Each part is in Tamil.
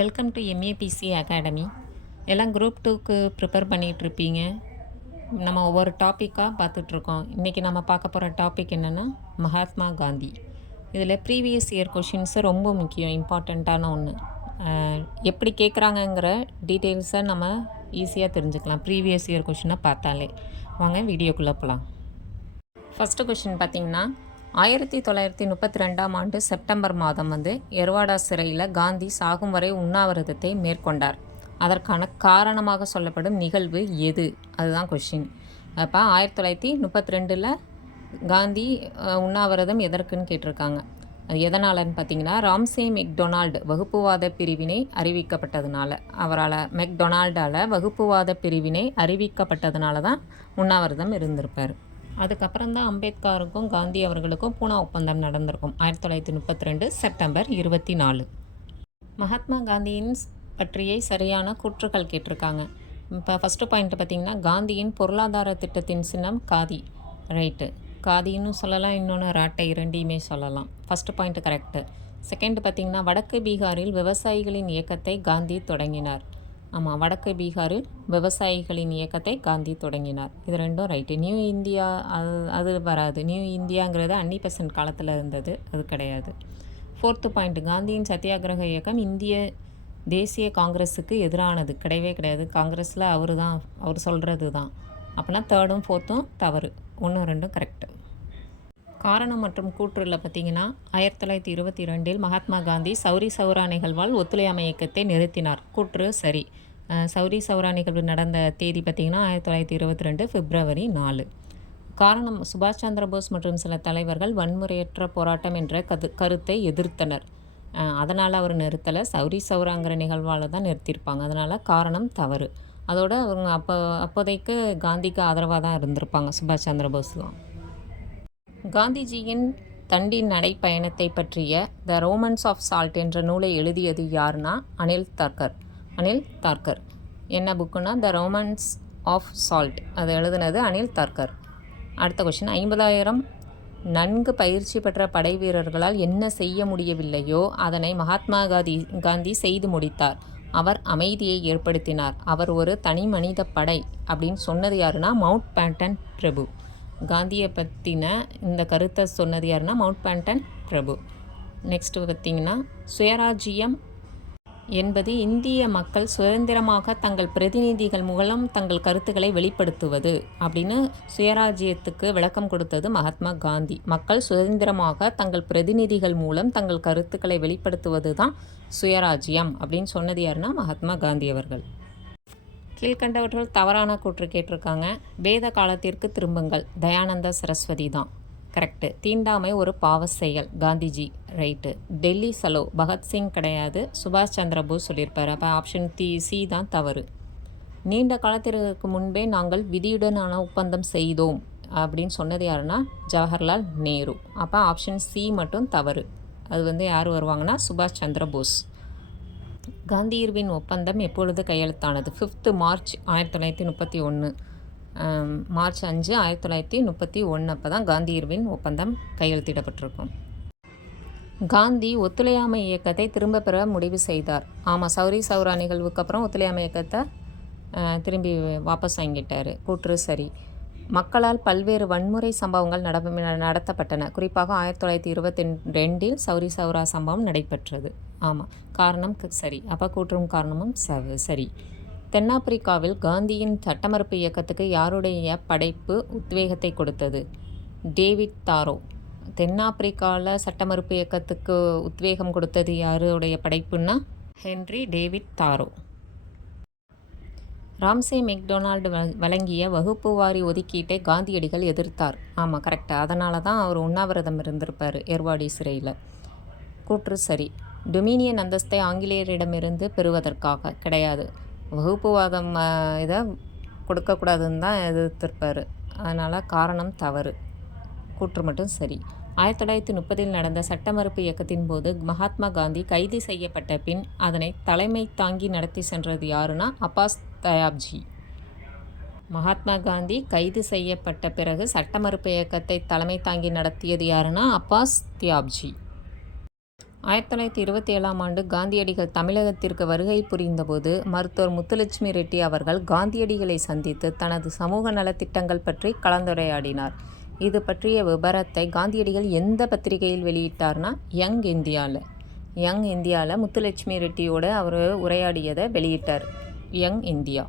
Welcome to M A P C academy எல்லாம் குரூப் டூக்கு ப்ரிப்பேர் பண்ணிகிட்ருப்பீங்க நம்ம ஒவ்வொரு டாப்பிக்காக பார்த்துட்ருக்கோம் இன்றைக்கி நம்ம பார்க்க போகிற டாபிக் என்னென்னா மகாத்மா காந்தி. இதில் ப்ரீவியஸ் இயர் கொஷின்ஸு ரொம்ப முக்கியம் இம்பார்ட்டண்ட்டான ஒன்று எப்படி கேட்குறாங்கங்கிற டீட்டெயில்ஸை நம்ம ஈஸியாக தெரிஞ்சுக்கலாம். ப்ரீவியஸ் இயர் கொஷினை பார்த்தாலே. வாங்க வீடியோக்குள்ளே போகலாம் ஃபஸ்ட்டு கொஷின் பார்த்தீங்கன்னா ஆயிரத்தி தொள்ளாயிரத்தி முப்பத்தி ரெண்டாம் ஆண்டு செப்டம்பர் மாதம் வந்து எர்வாடா சிறையில் காந்தி சாகும் வரை உண்ணாவிரதத்தை மேற்கொண்டார். அதற்கான காரணமாக சொல்லப்படும் நிகழ்வு எது? அதுதான் கொஷின் அப்போ ஆயிரத்தி தொள்ளாயிரத்தி முப்பத்தி ரெண்டில் காந்தி உண்ணாவிரதம் எதற்குன்னு கேட்டிருக்காங்க. அது எதனாலன்னு பார்த்தீங்கன்னா ராம்சே மெக்டொனால்டு வகுப்புவாத பிரிவினை அறிவிக்கப்பட்டதுனால. அவரால் மெக்டொனால்டால் வகுப்புவாத பிரிவினை அறிவிக்கப்பட்டதுனால தான் உண்ணாவிரதம் இருந்திருப்பார். அதுக்கப்புறம் தான் அம்பேத்கருக்கும் காந்தி அவர்களுக்கும் பூனா ஒப்பந்தம் நடந்திருக்கும். ஆயிரத்தி தொள்ளாயிரத்தி முப்பத்தி ரெண்டு செப்டம்பர் இருபத்தி நாலு. மகாத்மா காந்தியின் பற்றியே பற்றிய சரியான கூற்றுக்கள் கேட்டிருக்காங்க. இப்போ ஃபஸ்ட்டு பாயிண்ட் பார்த்தீங்கன்னா காந்தியின் பொருளாதார திட்டத்தின் சின்னம் காதி ரைட்டு காதின்னு சொல்லலாம் இன்னொன்று ராட்டை இரண்டையுமே சொல்லலாம். ஃபஸ்ட்டு பாயிண்ட் கரெக்டு செகண்ட் பார்த்திங்கன்னா வடக்கு பீகாரில் விவசாயிகளின் இயக்கத்தை காந்தி தொடங்கினார். ஆமாம் வடக்கு பீகாரில் விவசாயிகளின் இயக்கத்தை காந்தி தொடங்கினார். இது ரெண்டும் ரைட்டு நியூ இந்தியா அது அது வராது. நியூ இந்தியாங்கிறது அன்னி பெசன்ட் காலத்தில் இருந்தது அது கிடையாது. ஃபோர்த்து பாயிண்ட் காந்தியின் சத்தியாகிரக இயக்கம் இந்திய தேசிய காங்கிரஸுக்கு எதிரானது. கிடையவே கிடையாது. காங்கிரஸில் அவர் தான் அவர் சொல்கிறது தான் அப்போனா தேர்டும் ஃபோர்த்தும் தவறு. ஒன்று ரெண்டும் கரெக்டு காரணம் மற்றும் கூற்றுல பார்த்தீங்கன்னா ஆயிரத்தி தொள்ளாயிரத்தி இருபத்தி ரெண்டில் மகாத்மா காந்தி சௌரி சௌரா நிகழ்வால் ஒத்துழையாமை இயக்கத்தை நிறுத்தினார். கூற்று சரி. சௌரி சௌரா நிகழ்வு நடந்த தேதி பார்த்தீங்கன்னா ஆயிரத்தி தொள்ளாயிரத்தி இருபத்தி ரெண்டு பிப்ரவரி நாலு. காரணம் சுபாஷ் சந்திர போஸ் மற்றும் சில தலைவர்கள் வன்முறையற்ற போராட்டம் என்ற கது கருத்தை எதிர்த்தனர். அதனால் அவர் நிறுத்தலை. சௌரி சௌராங்கிற நிகழ்வால் தான் நிறுத்தியிருப்பாங்க அதனால் காரணம் தவறு. அதோடு அவங்க அப்போ அப்போதைக்கு காந்திக்கு ஆதரவாக தான் இருந்திருப்பாங்க சுபாஷ் சந்திர தான். காந்திஜியின் தண்டி நடைப்பயணத்தை பற்றிய த ரோமன்ஸ் ஆஃப் சால்ட் என்ற நூலை எழுதியது யாருன்னா அனில் தார்கர். அனில் தார்கர். என்ன புக்குன்னா த ரோமன்ஸ் ஆஃப் சால்ட் அது எழுதுனது அனில் தார்கர். அடுத்த கொஷின் ஐம்பதாயிரம் நன்கு பயிற்சி பெற்ற படை வீரர்களால் என்ன செய்ய முடியவில்லையோ அதனை மகாத்மா காந்தி காந்தி செய்து முடித்தார். அவர் அமைதியை ஏற்படுத்தினார். அவர் ஒரு தனி மனித படை அப்படின்னு சொன்னது யாருன்னா மவுண்ட் பேண்டன் பிரபு. காந்தியை பற்றின இந்த கருத்தை சொன்னது யாருன்னா மவுண்ட் பேண்டன் பிரபு. நெக்ஸ்ட் பார்த்தீங்கன்னா சுயராஜ்யம் என்பது இந்திய மக்கள் சுதந்திரமாக தங்கள் பிரதிநிதிகள் மூலம் தங்கள் கருத்துக்களை வெளிப்படுத்துவது அப்படின்னு சுயராஜ்யத்துக்கு விளக்கம் கொடுத்தது மகாத்மா காந்தி. மக்கள் சுதந்திரமாக தங்கள் பிரதிநிதிகள் மூலம் தங்கள் கருத்துக்களை வெளிப்படுத்துவது தான் சுயராஜ்யம் அப்படின்னு சொன்னது யாருன்னா மகாத்மா காந்தி அவர்கள். கீழ்கண்டவர்கள் தவறான கூற்று கேட்டிருக்காங்க. வேத காலத்திற்கு திரும்புங்கள். தயானந்த சரஸ்வதி தான். கரெக்டு தீண்டாமை ஒரு பாவ செயல். காந்திஜி ரைட்டு டெல்லி சலோ. பகத்சிங் கிடையாது. சுபாஷ் சந்திர போஸ் சொல்லியிருப்பார். அப்போ ஆப்ஷன் தி சி தான் தவறு. நீண்ட காலத்திற்கு முன்பே நாங்கள் விதியுடனான ஒப்பந்தம் செய்தோம். அப்படின்னு சொன்னது யாருன்னா? ஜவஹர்லால் நேரு. அப்போ ஆப்ஷன் சி மட்டும் தவறு. அது வந்து யார் வருவாங்கன்னா? சுபாஷ் சந்திர போஸ். காந்தியர்வின் ஒப்பந்தம் எப்பொழுது கையெழுத்தானது? ஃபிஃப்த்து மார்ச் ஆயிரத்தி தொள்ளாயிரத்தி முப்பத்தி ஒன்று மார்ச் அஞ்சு ஆயிரத்தி தொள்ளாயிரத்தி முப்பத்தி ஒன்று அப்போ தான் காந்தியர்வின் ஒப்பந்தம் கையெழுத்திடப்பட்டிருக்கும். காந்தி ஒத்துழையாமை இயக்கத்தை திரும்ப பெற முடிவு செய்தார். ஆமாம் சௌரி சௌரா நிகழ்வுக்கு அப்புறம் ஒத்துழையாமை இயக்கத்தை திரும்பி வாபஸ் வாங்கிட்டார். கூற்று சரி. மக்களால் பல்வேறு வன்முறை சம்பவங்கள் நட நடத்தப்பட்டன. குறிப்பாக ஆயிரத்தி தொள்ளாயிரத்தி இருபத்தி ரெண்டில் சௌரி சௌரா சம்பவம் நடைபெற்றது. ஆமாம் காரணம் சரி. அப்போ கூற்றும் காரணமும் ச- சரி. தென்னாப்பிரிக்காவில் காந்தியின் சட்டமறுப்பு இயக்கத்துக்கு யாருடைய படைப்பு உத்வேகத்தை கொடுத்தது? David Thoreau. தென்னாப்பிரிக்காவில் சட்டமறுப்பு இயக்கத்துக்கு உத்வேகம் கொடுத்தது யாருடைய படைப்புன்னா? Henry David Thoreau. Ramsay MacDonald வ- வழங்கிய வகுப்பு வாரி ஒதுக்கீட்டை காந்தியடிகள் எதிர்த்தார். ஆமாம் கரெக்டாக அதனால தான் அவர் உண்ணாவிரதம் இருந்திருப்பார் ஏர்வாடி சிறையில். கூற்று சரி. டொமினியன் அந்தஸ்தை ஆங்கிலேயரிடமிருந்து பெறுவதற்காக. கிடையாது. வகுப்புவாதம் இதை கொடுக்கக்கூடாதுன்னு தான் எதிர்த்திருப்பார். அதனால் காரணம் தவறு. கூற்று மட்டும் சரி. ஆயிரத்தி தொள்ளாயிரத்தி முப்பதில் நடந்த சட்ட மறுப்பு இயக்கத்தின் போது மகாத்மா காந்தி கைது செய்யப்பட்ட பின் அதனை தலைமை தாங்கி நடத்தி சென்றது யாருன்னா அப்பாஸ் தயாப்ஜி. மகாத்மா காந்தி கைது செய்யப்பட்ட பிறகு சட்ட மறுப்பு இயக்கத்தை தலைமை தாங்கி நடத்தியது யாருன்னா அப்பாஸ் தியாப்ஜி. ஆயிரத்தி தொள்ளாயிரத்தி இருபத்தி ஏழாம் ஆண்டு காந்தியடிகள் தமிழகத்திற்கு வருகை புரிந்தபோது மருத்துவர் முத்துலட்சுமி ரெட்டி அவர்கள் காந்தியடிகளை சந்தித்து தனது சமூக நலத்திட்டங்கள் பற்றி கலந்துரையாடினார். இது பற்றிய விபரத்தை காந்தியடிகள் எந்த பத்திரிகையில் வெளியிட்டார்னா யங் இந்தியாவில் யங் இந்தியாவில் முத்துலட்சுமி ரெட்டியோடு அவர் உரையாடியதை வெளியிட்டார். Young India.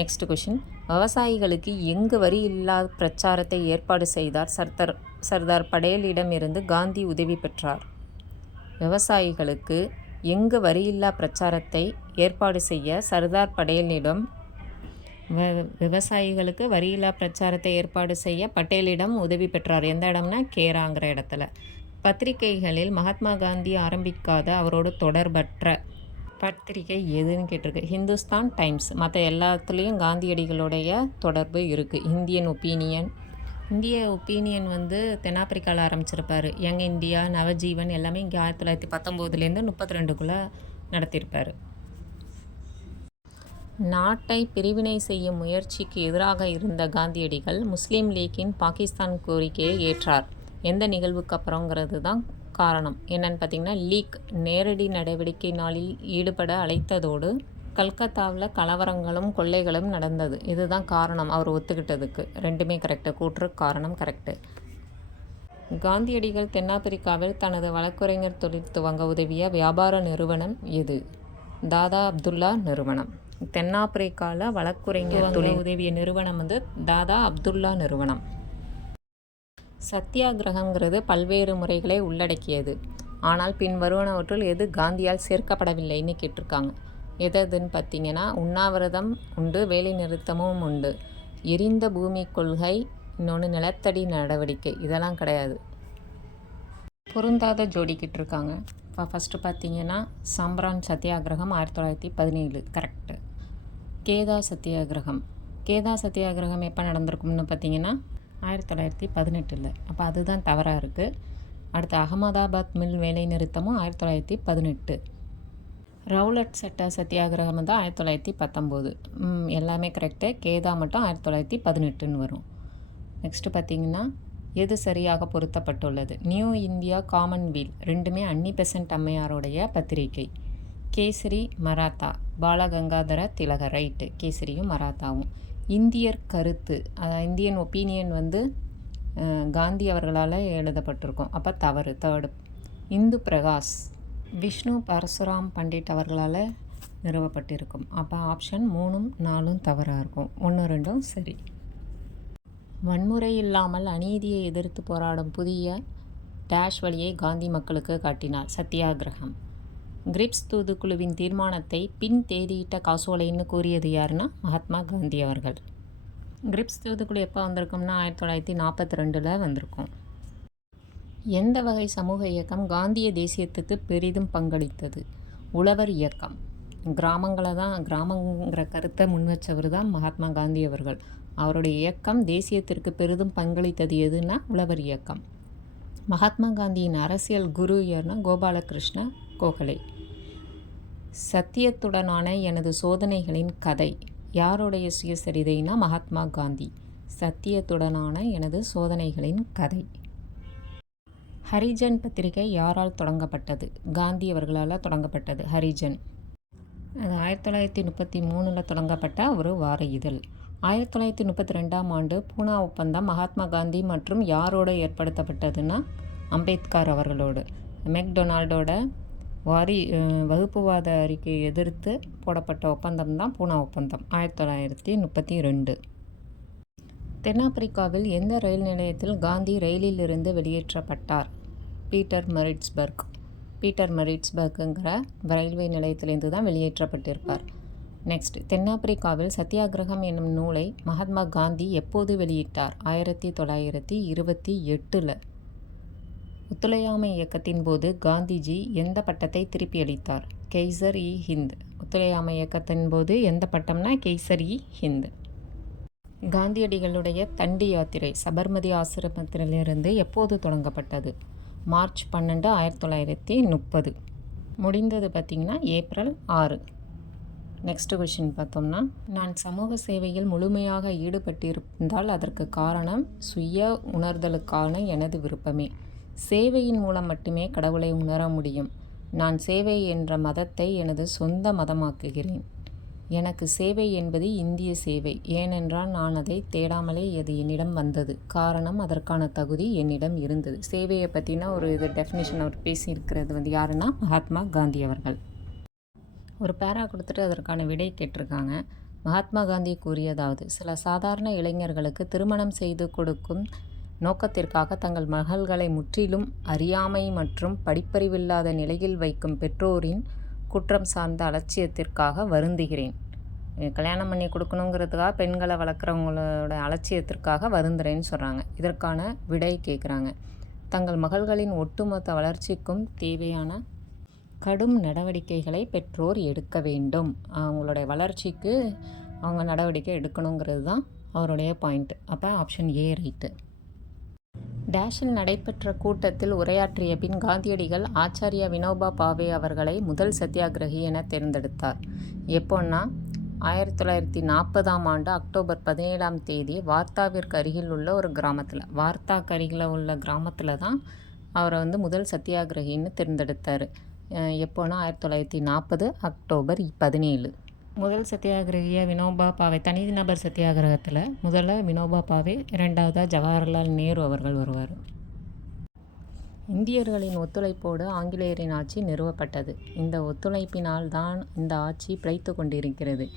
நெக்ஸ்ட் கொஷின் விவசாயிகளுக்கு எங்கு வரி இல்லாத பிரச்சாரத்தை ஏற்பாடு செய்தார் சர்தார் சர்தார் படேலிடமிருந்து காந்தி உதவி பெற்றார்? விவசாயிகளுக்கு எங்கு வரியில்லா பிரச்சாரத்தை ஏற்பாடு செய்ய சர்தார் படேலிடம் வ- விவசாயிகளுக்கு வரியில்லா பிரச்சாரத்தை ஏற்பாடு செய்ய பட்டேலிடம் உதவி பெற்றார். எந்த இடம்னா கேராங்கிற இடத்துல. பத்திரிகைகளில் மகாத்மா காந்தி ஆரம்பிக்காத அவரோடு தொடர்பற்ற பத்திரிகை எதுன்னு கேட்டிருக்கு. ஹிந்துஸ்தான் டைம்ஸ். மற்ற எல்லாத்துலேயும் காந்தியடிகளுடைய தொடர்பு இருக்குது இந்தியன் ஒப்பீனியன் இந்திய ஒப்பீனியன் வந்து தென்னாப்பிரிக்காவில் ஆரம்பிச்சிருப்பார். யங் இந்தியா நவஜீவன் எல்லாமே இங்கே ஆயிரத்தி தொள்ளாயிரத்தி பத்தொம்போதுலேருந்து முப்பத்தி ரெண்டுக்குள்ளே நடத்தியிருப்பார். நாட்டை பிரிவினை செய்யும் முயற்சிக்கு எதிராக இருந்த காந்தியடிகள் முஸ்லீம் லீக்கின் பாகிஸ்தான் கோரிக்கையை ஏற்றார். எந்த நிகழ்வுக்கு அப்புறங்கிறது தான் காரணம். என்னன்னு பார்த்தீங்கன்னா லீக் நேரடி நடவடிக்கை நாளில் ஈடுபட அழைத்ததோடு கல்கத்தாவில் கலவரங்களும் கொள்ளைகளும் நடந்தது. இதுதான் காரணம். அவர் ஒத்துக்கிட்டதுக்கு. ரெண்டுமே கரெக்டு கூற்று காரணம் கரெக்டு காந்தியடிகள் தென்னாப்பிரிக்காவில் தனது வழக்குரைஞர் தொழில் துவங்க உதவிய வியாபார நிறுவனம் எது? தாதா அப்துல்லா நிறுவனம். தென்னாப்பிரிக்காவில் வழக்குரைஞர் தொழில் உதவிய நிறுவனம் வந்து தாதா அப்துல்லா நிறுவனம். சத்தியாகிரகங்கிறது பல்வேறு முறைகளை உள்ளடக்கியது. ஆனால் பின்வருவனவற்றுள் எது காந்தியால் சேர்க்கப்படவில்லைன்னு கேட்டிருக்காங்க. எது எதுன்னு பார்த்தீங்கன்னா உண்ணாவிரதம் உண்டு வேலை நிறுத்தமும் உண்டு. எரிந்த பூமி கொள்கை இன்னொன்று நிலத்தடி நடவடிக்கை இதெல்லாம் கிடையாது. பொருந்தாத ஜோடிக்கிட்டு இருக்காங்க. இப்போ ஃபஸ்ட்டு பார்த்தீங்கன்னா சாம்பிரான் சத்தியாகிரகம் ஆயிரத்தி தொள்ளாயிரத்தி பதினேழு கரெக்டு கேதா சத்தியாகிரகம். கேதா சத்தியாகிரகம் எப்போ நடந்திருக்கும்னு பார்த்தீங்கன்னா ஆயிரத்தி தொள்ளாயிரத்தி பதினெட்டில். அப்போ அதுதான் தவறாக இருக்குது அடுத்து அகமதாபாத் மில் வேலை நிறுத்தமும் ஆயிரத்தி தொள்ளாயிரத்தி பதினெட்டு. ரவுலட் சட்ட சத்தியாகிரகம் தான் ஆயிரத்தி தொள்ளாயிரத்தி பத்தொம்போது. எல்லாமே கரெக்டு கேதா மட்டும் ஆயிரத்தி தொள்ளாயிரத்தி பதினெட்டுன்னு வரும். நெக்ஸ்ட்டு பார்த்தீங்கன்னா எது சரியாக பொருத்தப்பட்டுள்ளது? நியூ இந்தியா காமன்வீல் ரெண்டுமே அன்னி பெசன்ட் அம்மையாருடைய பத்திரிகை. கேசரி மராத்தா. பாலகங்காதர திலக. ரைட்டு கேசரியும் மராத்தாவும். இந்தியர் கருத்து. இந்தியன் ஒப்பீனியன் வந்து காந்தி அவர்களால் எழுதப்பட்டிருக்கும். அப்போ தவறு தேர்டு இந்து பிரகாஷ். விஷ்ணு பரசுராம் பண்டிட் அவர்களால் நிறுவப்பட்டிருக்கும். அப்போ ஆப்ஷன் மூணும் நாலும் தவறாக இருக்கும். ஒன்று ரெண்டும் சரி. வன்முறை இல்லாமல் அநீதியை எதிர்த்து போராடும் புதிய டேஷ் வழியை காந்தி மக்களுக்கு காட்டினார். சத்தியாகிரகம். கிரிப்ஸ் தூதுக்குழுவின் தீர்மானத்தை பின் தேதியிட்ட காசோலைன்னு கூறியது யாருன்னா மகாத்மா காந்தி அவர்கள். கிரிப்ஸ் தூதுக்குழு எப்போ வந்திருக்கும்னா ஆயிரத்தி தொள்ளாயிரத்தி நாற்பத்தி ரெண்டில் வந்திருக்கும். எந்த வகை சமூக இயக்கம் காந்திய தேசியத்துக்கு பெரிதும் பங்களித்தது? உழவர் இயக்கம். கிராமங்களை தான் கிராமங்கிற கருத்தை முன்வச்சவர் தான் மகாத்மா காந்தி அவர்கள். அவருடைய இயக்கம் தேசியத்திற்கு பெரிதும் பங்களித்தது எதுனா உழவர் இயக்கம். மகாத்மா காந்தியின் அரசியல் குரு யார்னா கோபாலகிருஷ்ண கோகலே. சத்தியத்துடனான எனது சோதனைகளின் கதை. யாருடைய சுயசரிதைனா மகாத்மா காந்தி. சத்தியத்துடனான எனது சோதனைகளின் கதை. ஹரிஜன் பத்திரிகை யாரால் தொடங்கப்பட்டது? காந்தி அவர்களால் தொடங்கப்பட்டது. ஹரிஜன். அது ஆயிரத்தி தொள்ளாயிரத்தி முப்பத்தி மூணில் தொடங்கப்பட்ட ஒரு வார இதழ். ஆயிரத்தி தொள்ளாயிரத்தி முப்பத்தி ரெண்டாம் ஆண்டு பூனா ஒப்பந்தம் மகாத்மா காந்தி மற்றும் யாரோடு ஏற்படுத்தப்பட்டதுன்னா அம்பேத்கர் அவர்களோடு. மெக்டொனால்டோட வாரி வகுப்புவாத அறிக்கையை எதிர்த்து போடப்பட்ட ஒப்பந்தம் தான் பூனா ஒப்பந்தம். ஆயிரத்தி தொள்ளாயிரத்தி முப்பத்தி ரெண்டு. தென்னாப்பிரிக்காவில் எந்த ரயில் நிலையத்தில் காந்தி ரயிலில் இருந்து வெளியேற்றப்பட்டார்? Pietermaritzburg. பீட்டர் மரிட்ஸ்பர்க்குங்கிற ரயில்வே நிலையத்திலிருந்து தான் வெளியேற்றப்பட்டிருப்பார். நெக்ஸ்ட் தென்னாப்பிரிக்காவில் சத்தியாகிரகம் என்னும் நூலை மகாத்மா காந்தி எப்போது வெளியிட்டார்? ஆயிரத்தி தொள்ளாயிரத்தி இருபத்தி எட்டில். ஒத்துழையாமை இயக்கத்தின் போது காந்திஜி எந்த பட்டத்தை திருப்பி அளித்தார்? Kaiser i. ஹிந்த். ஒத்துழையாமை இயக்கத்தின் போது எந்த பட்டம்னா கெய்சர் இ. ஹிந்த். காந்தியடிகளுடைய தண்டி யாத்திரை சபர்மதி ஆசிரமத்திலிருந்து எப்போது தொடங்கப்பட்டது? மார்ச் பன்னெண்டு ஆயிரத்தி தொள்ளாயிரத்தி முப்பது. முடிந்தது பார்த்திங்கன்னா ஏப்ரல் ஆறு. நெக்ஸ்ட் கொஷின் பார்த்தோம்னா நான் சமூக சேவையில் முழுமையாக ஈடுபட்டிருந்தால் அதற்கு காரணம் சுய உணர்தலுக்கான எனது விருப்பமே. சேவையின் மூலம் மட்டுமே கடவுளை உணர முடியும். நான் சேவை என்ற மதத்தை எனது சொந்த மதமாக்குகிறேன். எனக்கு சேவை என்பது இந்திய சேவை. ஏனென்றால் நான் அதை தேடாமலே அது என்னிடம் வந்தது. காரணம் அதற்கான தகுதி என்னிடம் இருந்தது. சேவையை பற்றின ஒரு இது டெஃபினேஷன் அவர் பேசியிருக்கிறது வந்து யாருன்னா மகாத்மா காந்தி அவர்கள். ஒரு பேரா கொடுத்துட்டு அதற்கான விடை கேட்டிருக்காங்க. மகாத்மா காந்தி கூறியதாவது சில சாதாரண இளைஞர்களுக்கு திருமணம் செய்து கொடுக்கும் நோக்கத்திற்காக தங்கள் மகள்களை முற்றிலும் அறியாமை மற்றும் படிப்பறிவில்லாத நிலையில் வைக்கும் பெற்றோரின் குற்றம் சார்ந்த அலட்சியத்திற்காக வருந்துகிறேன். கல்யாணம் பண்ணி கொடுக்கணுங்கிறதுக்காக பெண்களை வளர்க்குறவங்களோட அலட்சியத்திற்காக வருந்துறேன்னு சொல்கிறாங்க இதற்கான விடை கேட்குறாங்க தங்கள் மகள்களின் ஒட்டுமொத்த வளர்ச்சிக்கும் தேவையான கடும் நடவடிக்கைகளை பெற்றோர் எடுக்க வேண்டும். அவங்களுடைய வளர்ச்சிக்கு அவங்க நடவடிக்கை எடுக்கணுங்கிறது தான் அவருடைய பாயிண்ட் அப்போ ஆப்ஷன் ஏ ரைட்டு டேஷில் நடைபெற்ற கூட்டத்தில் உரையாற்றிய பின் காந்தியடிகள் ஆச்சாரியா வினோபா பாவே அவர்களை முதல் சத்தியாகிரகி என தேர்ந்தெடுத்தார். எப்போன்னா ஆயிரத்தி தொள்ளாயிரத்தி நாற்பதாம் ஆண்டு அக்டோபர் பதினேழாம் தேதி வார்த்தாவிற்கு அருகில் உள்ள ஒரு கிராமத்தில் வார்த்தாக்கு அருகில் உள்ள கிராமத்தில் தான் அவரை வந்து முதல் சத்தியாகிரகின்னு தேர்ந்தெடுத்தார். எப்போனா ஆயிரத்தி தொள்ளாயிரத்தி நாற்பது அக்டோபர் பதினேழு. முதல் சத்தியாகிரகிய வினோபா பாவே தனிநபர் சத்தியாகிரகத்தில் முதல்ல வினோபா பாவே இரண்டாவதாக ஜவஹர்லால் நேரு அவர்கள் வருவார். இந்தியர்களின் ஒத்துழைப்போடு ஆங்கிலேயரின் ஆட்சி நிறுவப்பட்டது. இந்த ஒத்துழைப்பினால் தான் இந்த ஆட்சி பிழைத்து கொண்டிருக்கிறது.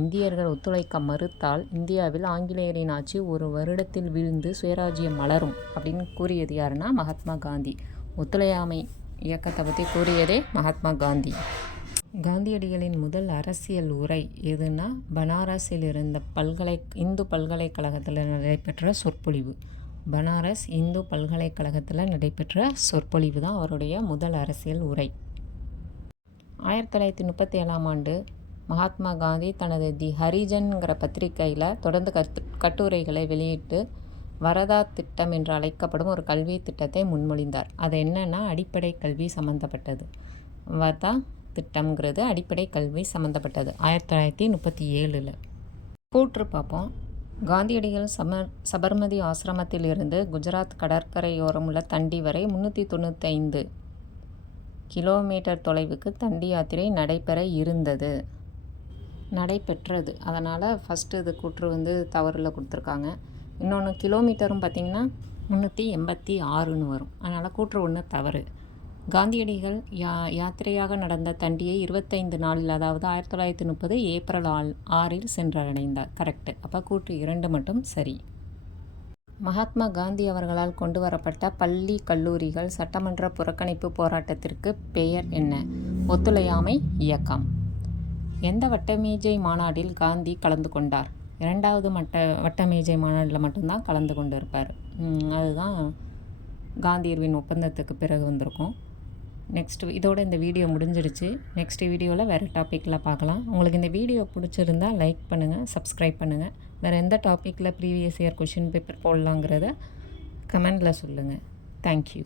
இந்தியர்கள் ஒத்துழைக்க மறுத்தால் இந்தியாவில் ஆங்கிலேயரின் ஆட்சி ஒரு வருடத்தில் வீழ்ந்து சுயராஜ்யம் மலரும் அப்படின்னு கூறியது யாருன்னா மகாத்மா காந்தி. ஒத்துழையாமை இயக்கத்தை பற்றி கூறியதே மகாத்மா காந்தி. காந்தியடிகளின் முதல் அரசியல் உரை எதுனா பனாரஸில் இருந்த பல்கலை இந்து பல்கலைக்கழகத்தில் நடைபெற்ற சொற்பொழிவு. பனாரஸ் இந்து பல்கலைக்கழகத்தில் நடைபெற்ற சொற்பொழிவு தான் அவருடைய முதல் அரசியல் உரை. ஆயிரத்தி தொள்ளாயிரத்தி முப்பத்தி ஏழாம் ஆண்டு மகாத்மா காந்தி தனது தி ஹரிஜன்கிற பத்திரிகையில் தொடர்ந்து கத்து கட்டுரைகளை வெளியிட்டு வரதா திட்டம் என்று அழைக்கப்படும் ஒரு கல்வி திட்டத்தை முன்மொழிந்தார். அது என்னென்னா அடிப்படை கல்வி சம்மந்தப்பட்டது வரதா திட்டம்ங்கிறது அடிப்படை கல்வி சம்மந்தப்பட்டது ஆயிரத்தி தொள்ளாயிரத்தி முப்பத்தி ஏழில். கூற்று பார்ப்போம். காந்தியடிகள் சமர் சபர்மதி ஆசிரமத்திலிருந்து குஜராத் கடற்கரையோரம் உள்ள தண்டி வரை முந்நூற்றி தொண்ணூத்தைந்து கிலோமீட்டர் தொலைவுக்கு தண்டி யாத்திரை நடைபெற இருந்தது. நடைபெற்றது. அதனால் ஃபஸ்ட்டு இது கூற்று வந்து தவறில் கொடுத்துருக்காங்க. இன்னொன்று கிலோமீட்டரும் பார்த்திங்கன்னா முந்நூற்றி எண்பத்தி ஆறுன்னு வரும். அதனால் கூற்று ஒன்று தவறு. காந்தியடிகள் யா யாத்திரையாக நடந்த தண்டியை இருபத்தைந்து நாளில் அதாவது ஆயிரத்தி தொள்ளாயிரத்தி முப்பது ஏப்ரல் ஆல் ஆறில் சென்றடைந்தார். கரெக்டு. அப்போ கூற்று இரண்டு மட்டும் சரி. மகாத்மா காந்தி அவர்களால் கொண்டு வரப்பட்ட பள்ளி கல்லூரிகள் சட்டமன்ற புறக்கணிப்பு போராட்டத்திற்கு பெயர் என்ன? ஒத்துழையாமை இயக்கம். எந்த வட்டமேஜை மாநாட்டில் காந்தி கலந்து கொண்டார்? இரண்டாவது மட்ட வட்டமேஜை மாநாட்டில் மட்டும்தான் கலந்து கொண்டு இருப்பார் அதுதான் காந்தியர்வின் ஒப்பந்தத்துக்கு பிறகு வந்திருக்கும். நெக்ஸ்ட் இதோட இந்த வீடியோ முடிஞ்சிருச்சு நெக்ஸ்ட் வீடியோவில் வேறு டாப்பிக்கில் பார்க்கலாம். உங்களுக்கு இந்த வீடியோ பிடிச்சிருந்தா லைக் பண்ணுங்கள் சப்ஸ்கிரைப் பண்ணுங்கள் வேறு எந்த டாப்பிக்கில் ப்ரீவியஸ் இயர் கொஷின் பேப்பர் போடலாங்கிறத கமெண்டில் சொல்லுங்கள் தேங்க்யூ